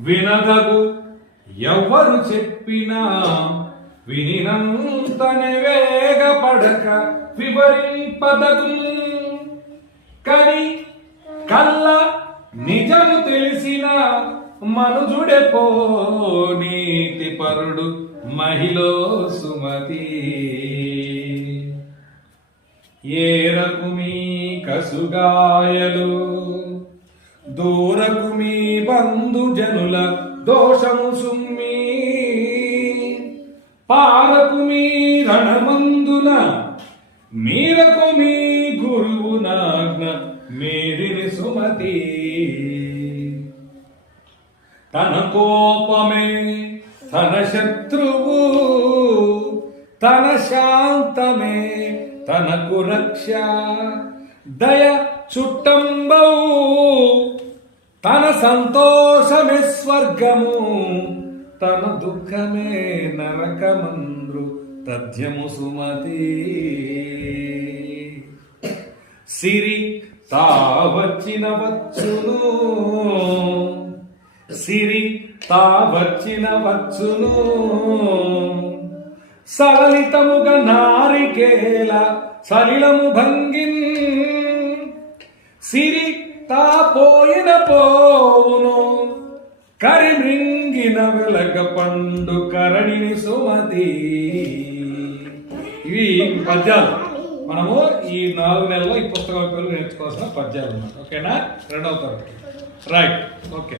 వినదగు ఎవరు చెప్పినా వినినంతనే వేగపడక వివరింపదగు. కని కల్ల నిజము తెలిసిన మనుజుడే పో నీతి పరుడు మహిళ సుమతి. ఏరకు మీ కసుగాయలు దూరకు మీ బంధుజనుల దోషము సుమ్మి. పారకు మీ రణమందున మీరకు మీ గురువు నాజ్ఞ మీరిని సుమతి. తన కోపమే తన శత్రువు తన శాంతమే తనకు రక్ష. దయ చుట్టంబౌ తన సంతోషమే స్వర్గము తన దుఃఖమే నరకమంద్రు తథ్యము సుమతి. సిరి తా వచ్చిన వచ్చును సిరి తా వచ్చిన వచ్చును సలలితముగా నారికేల సలిలము భంగిన్ సిరి తా పోయిన పోవును. కరిమృంగిన వెలగ పండు కరణిని సుమతి. ఇవి పద్యాలు. మనము ఈ నాలుగు నెలల్లో ఈ పుస్తకం పేర్లు నేర్చుకోవాల్సిన పద్యాలు ఓకేనా? రెండవ తరగతి. రైట్. ఓకే.